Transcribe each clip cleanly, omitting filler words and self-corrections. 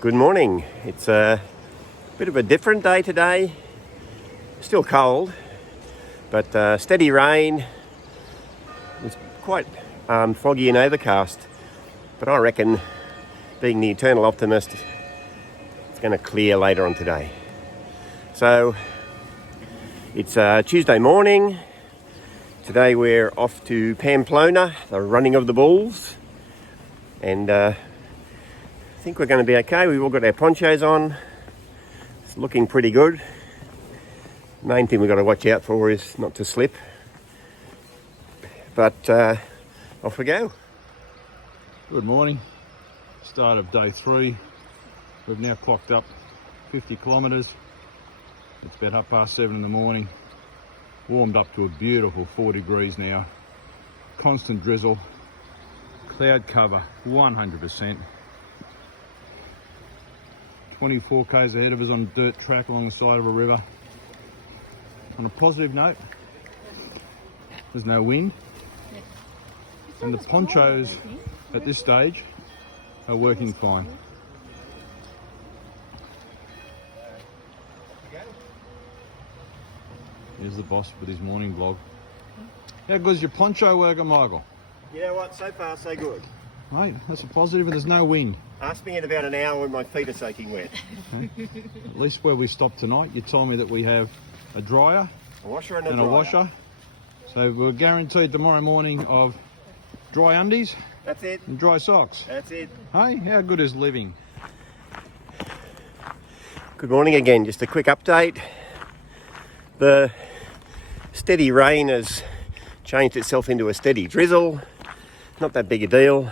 Good morning. It's a bit of a different day today. Still cold, but steady rain. It was quite foggy and overcast, but I reckon, being the eternal optimist, it's going to clear later on today. So it's Tuesday morning. Today we're off to Pamplona, the running of the bulls, and I think we're going to be okay. We've all got our ponchos on. It's looking pretty good. Main thing we've got to watch out for is not to slip. But off we go. Good morning. Start of day 3. We've now clocked up 50 kilometres. It's about 7:30 in the morning. Warmed up to a beautiful 4 degrees now. Constant drizzle. Cloud cover 100%. 24 k's ahead of us on a dirt track along the side of a river. On a positive note, there's no wind, and the ponchos at this stage are working fine. Here's the boss with his morning vlog. How good's your poncho working, Michael? You know what, so far so good. Mate, that's a positive, and there's no wind. Ask me in about an hour when my feet are soaking wet. Okay. At least where we stopped tonight, you told me that we have a dryer, A washer and a washer. So we're guaranteed tomorrow morning of dry undies. That's it. And dry socks. That's it. Hey, how good is living? Good morning again. Just a quick update. The steady rain has changed itself into a steady drizzle. Not that big a deal.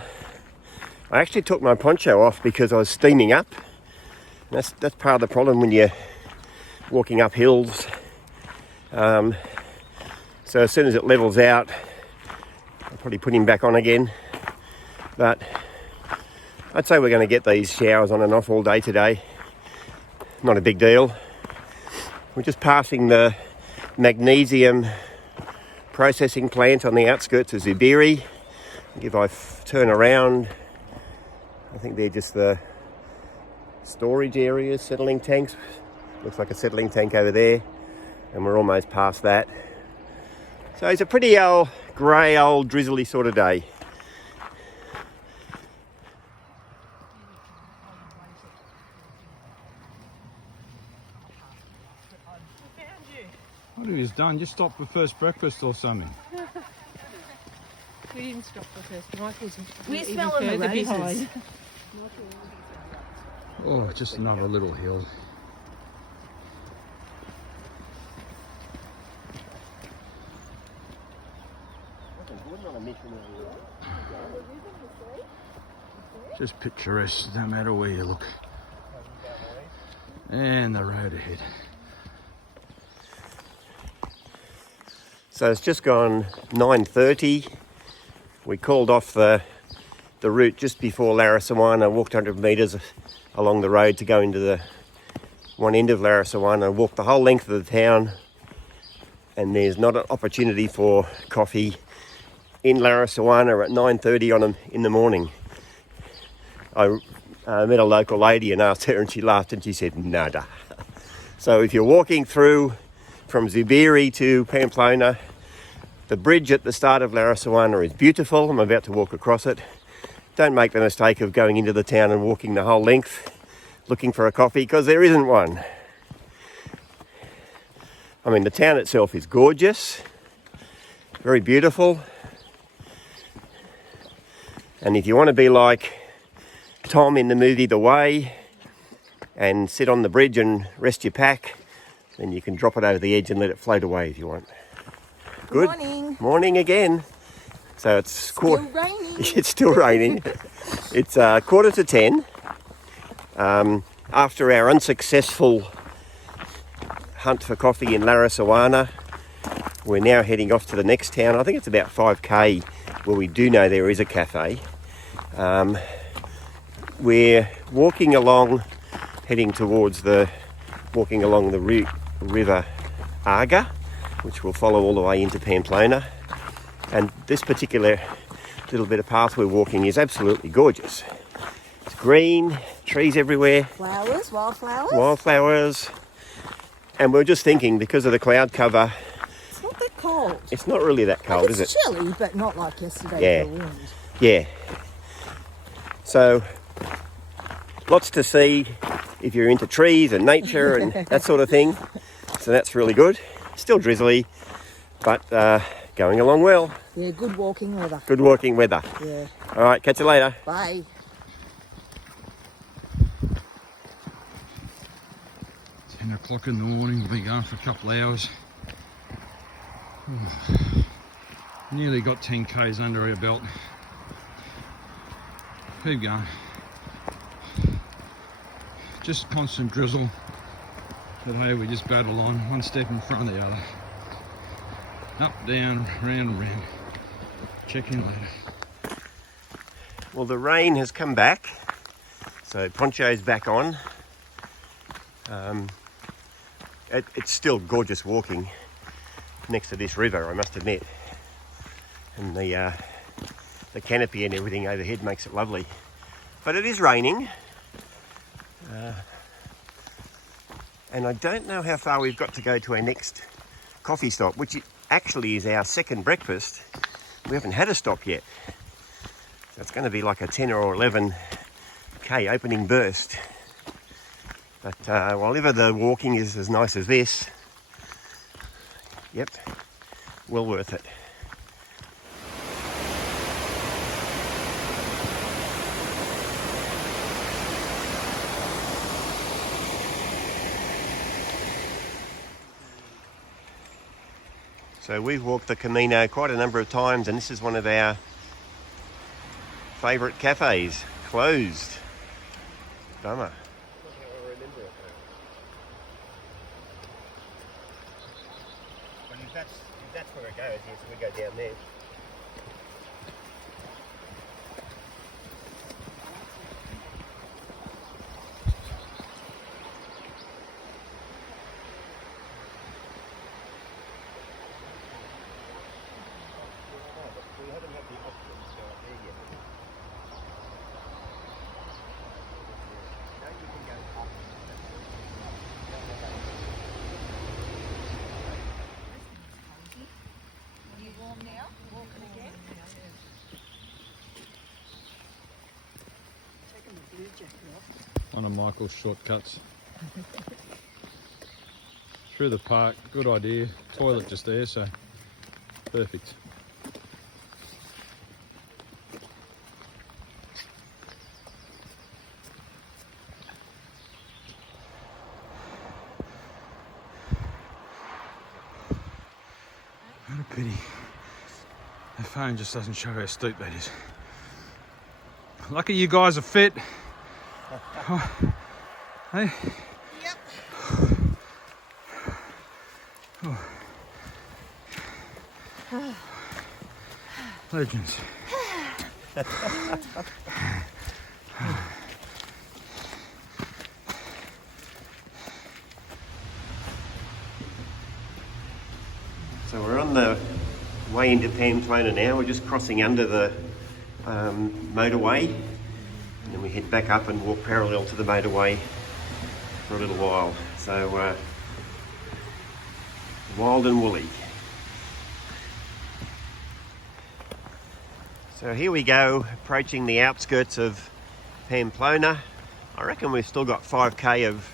I actually took my poncho off because I was steaming up. That's part of the problem when you're walking up hills. So as soon as it levels out, I'll probably put him back on again. But I'd say we're going to get these showers on and off all day today. Not a big deal. We're just passing the magnesium processing plant on the outskirts of Zubiri. If I turn around, I think they're just the storage areas, settling tanks. Looks like a settling tank over there, and we're almost past that. So it's a pretty old, grey, old, drizzly sort of day. What have you done? Just stop for first breakfast or something? We didn't stop for first. Michael's We're smelling the roses. Oh, just another little hill. Just picturesque, no matter where you look. And the road ahead. So it's just gone 9:30. We called off the route just before Larassawana, walked 100 metres along the road to go into the one end of Larassawana, walked the whole length of the town, and there's not an opportunity for coffee in Larassawana at 9:30 in the morning. I met a local lady and asked her, and she laughed and she said, nada. So if you're walking through from Zubiri to Pamplona, the bridge at the start of Larassawana is beautiful. I'm about to walk across it. Don't make the mistake of going into the town and walking the whole length looking for a coffee, because there isn't one. I mean, the town itself is gorgeous, very beautiful. And if you want to be like Tom in the movie The Way and sit on the bridge and rest your pack, then you can drop it over the edge and let it float away if you want. Good Morning. Morning again. So it's Still raining. It's still raining. It's 9:45. After our unsuccessful hunt for coffee in Larassawana, we're now heading off to the next town. I think it's about 5k where we do know there is a cafe. We're walking along, walking along the river Aga, which will follow all the way into Pamplona. And this particular little bit of path we're walking is absolutely gorgeous. It's green, trees everywhere, Flowers, wildflowers. wildflowers. And we're just thinking, because of the cloud cover, It's not that cold. it's not really that cold, is It's it? chilly, but not like yesterday Yeah. with the wind. Yeah. So, lots to see if you're into trees and nature and that sort of thing. So that's really good. Still drizzly, but going along well. Yeah, good walking weather. Good walking weather. Yeah. All right, catch you later. Bye. 10 o'clock in the morning, we'll be going for a couple of hours. Nearly got 10 k's under our belt. Keep going. Just constant drizzle. Today we just battle on, one step in front of the other. Up, down, round and round. Check in later. Well, the rain has come back, so poncho's back on. It's still gorgeous walking next to this river, I must admit. And the canopy and everything overhead makes it lovely. But it is raining. And I don't know how far we've got to go to our next coffee stop, which actually is our second breakfast. We haven't had a stop yet. So it's going to be like a 10 or 11k opening burst. But while ever the walking is as nice as this, yep, well worth it. So we've walked the Camino quite a number of times, and this is one of our favourite cafes. Closed. Bummer. But if that's where it goes, yes, we go down there. We haven't had the options go up there yet. Now you can go up. Are you warm now? Walking again? Taking the blue jacket off. One of Michael's shortcuts. Through the park, good idea. Toilet just there, so perfect. What a pity. The phone just doesn't show how steep that is. Lucky you guys are fit. Oh, hey? Yep. Oh. Legends. So we're on the way into Pamplona now. We're just crossing under the motorway, and then we head back up and walk parallel to the motorway for a little while. So wild and woolly. So here we go, approaching the outskirts of Pamplona. I reckon we've still got 5k of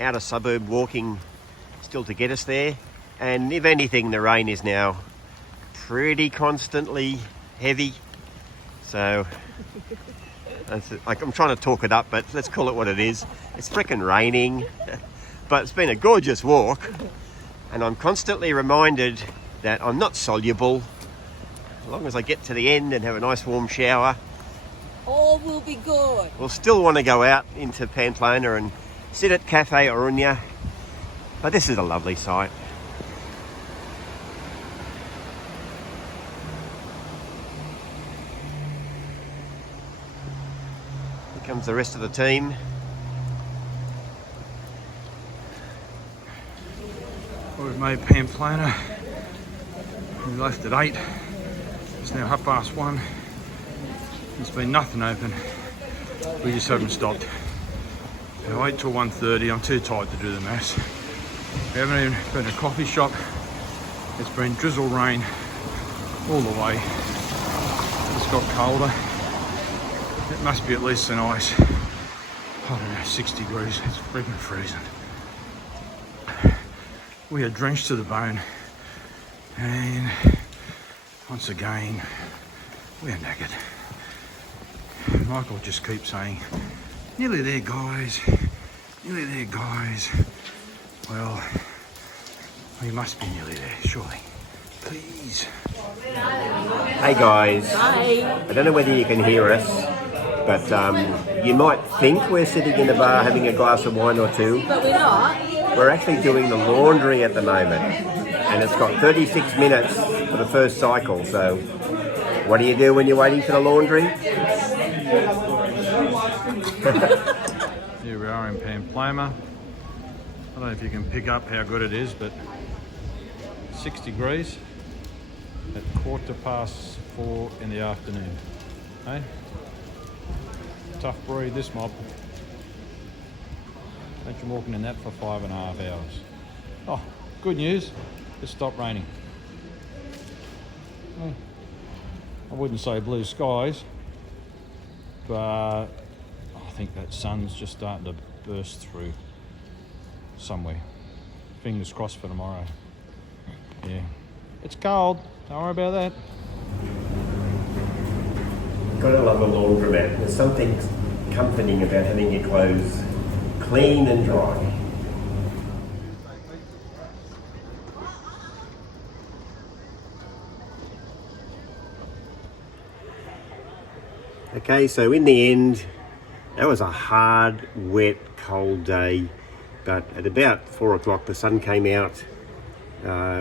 outer suburb walking still to get us there. And if anything, the rain is now pretty constantly heavy. So I'm trying to talk it up, but let's call it what it is. It's frickin' raining, but it's been a gorgeous walk. And I'm constantly reminded that I'm not soluble. As long as I get to the end and have a nice warm shower, All will be good. we'll still want to go out into Pamplona and sit at Cafe Orunya. But this is a lovely sight. Here comes the rest of the team. Well, we've made Pamplona. We left at 8. It's now 1:30. There's been nothing open. We just haven't stopped. I wait till 1:30. I'm too tired to do the maths. We haven't even been to a coffee shop. It's been drizzle rain all the way. It's got colder. It must be at least an ice. I don't know, 6 degrees. It's freaking freezing. We are drenched to the bone, and once again, we are knackered. Michael just keeps saying, nearly there guys, nearly there guys. Well, we must be nearly there, surely. Please. Hey guys. Bye. I don't know whether you can hear us, but you might think we're sitting in a bar having a glass of wine or two. But we're not. We're actually doing the laundry at the moment, and it's got 36 minutes for the first cycle. So what do you do when you're waiting for the laundry? Here we are in Pamplona. I don't know if you can pick up how good it is, but 6 degrees at 4:15 in the afternoon. Hey? Tough breed, this mob. Imagine walking in that for 5.5 hours. Oh, good news, it stopped raining. Well, I wouldn't say blue skies, but I think that sun's just starting to burst through somewhere. Fingers crossed for tomorrow. Yeah, it's cold, don't worry about that. Gotta love a laundromat. There's something comforting about having your clothes clean and dry. Okay, so in the end, that was a hard, wet, cold day, but at about 4 o'clock the sun came out.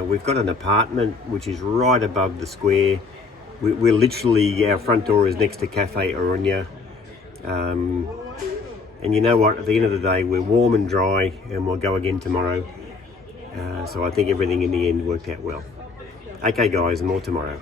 We've got an apartment which is right above the square. We're literally, our front door is next to Cafe Arunya. And you know what, at the end of the day, we're warm and dry, and we'll go again tomorrow. So I think everything in the end worked out well. Okay guys, more tomorrow.